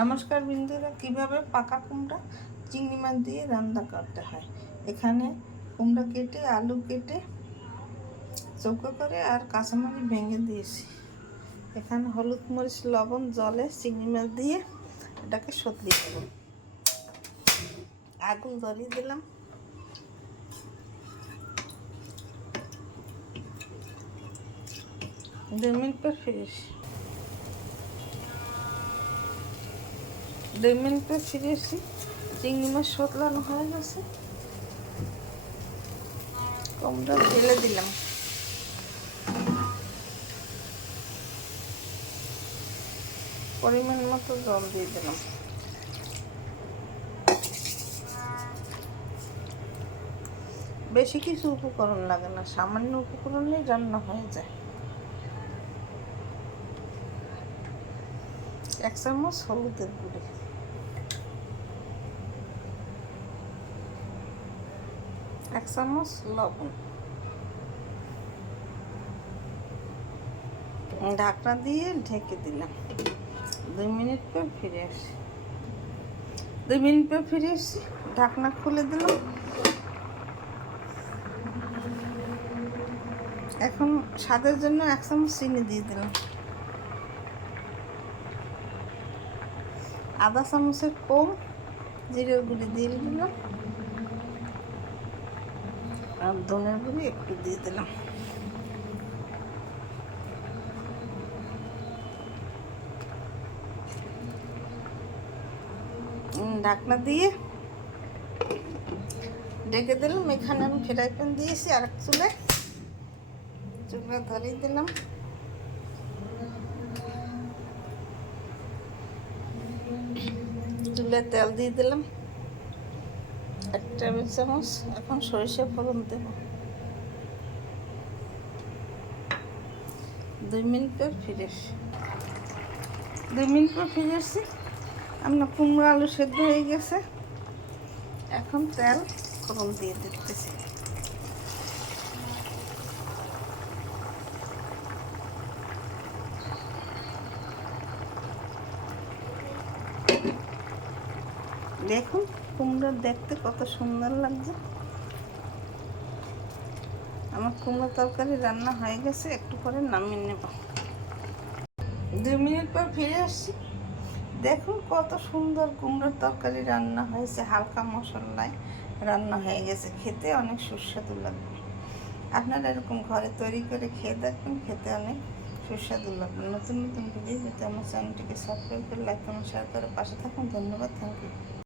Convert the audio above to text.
নমস্কার বন্ধুরা, কিভাবে পাকা কুমড়া চিংড়ি মাছ দিয়ে রান্না করতে হয়। এখানে কুমড়া কেটে আলু কেটে চৌকো করে আর কাঁচামরিচ ভেঙে দিয়েছি। এখানে হলুদ মরিচ লবণ জলে চিংড়ি মাছ দিয়ে এটাকে সতলিয়ে দেব। আগুন ধরিয়ে দিলাম। দু মিনিট পর ফিরে এসেছি। চিংড়ি মাছ সতলানো হয়ে গেছে। কুমড়া ঢেলে দিলাম। পরিমাণ মতো জল দিয়ে দিলাম। বেশি কিছু উপকরণ লাগে না, সামান্য উপকরণেই রান্না হয়ে যায়। 1 চামচ হলুদের গুঁড়ি, 1 চামচ লবণ, ঢাকনা দিয়ে ঢেকে দিলাম। 2 মিনিট পর ফিরে আসি। ঢাকনা খুলে দিলাম। এখন স্বাদের জন্য 1 চামচ চিনি দিয়ে দিলাম। আধা চামচের কম জিরের গুঁড়ি দিয়ে দিলাম আর ধনের গুঁড়ি একটু দিয়ে দিলাম। ঢাকনা দিয়ে ঢেকে দিলাম। এখানে আমি ফ্রাই প্যান দিয়েছি আর এক চুলা ধরিয়ে দিলাম। চুলায় তেল দিয়ে দিলাম 1 টেবিল চামচ। এখন সরিষা ফোড়ন দেব। 2 মিনিট পর ফিরে এসেছি। আপনার কুমড়ো আলু সেদ্ধ হয়ে গেছে। এখন তেল ফোড়ন দিয়ে দিতেছি। দেখুন কুমড়ো দেখতে কত সুন্দর লাগছে। আমার কুমড়ো তরকারি রান্না হয়ে গেছে, একটু পরে নামিয়ে নেব। 2 মিনিট পর ফিরে আসছি। দেখুন কত সুন্দর কুমড়োর তরকারি রান্না হয়েছে। হালকা মশলায় রান্না হয়ে গেছে, খেতে অনেক সুস্বাদু লাগবে। আপনারা এরকম ঘরে তৈরি করে খেয়ে দেখবেন, খেতে অনেক সুস্বাদু লাগবে। নতুন নতুন ভিডিও পেতে আমার চ্যানেলটিকে সাবস্ক্রাইব করে লাইক কমেন্ট শেয়ার করে পাশে থাকুন। ধন্যবাদ। Thank you.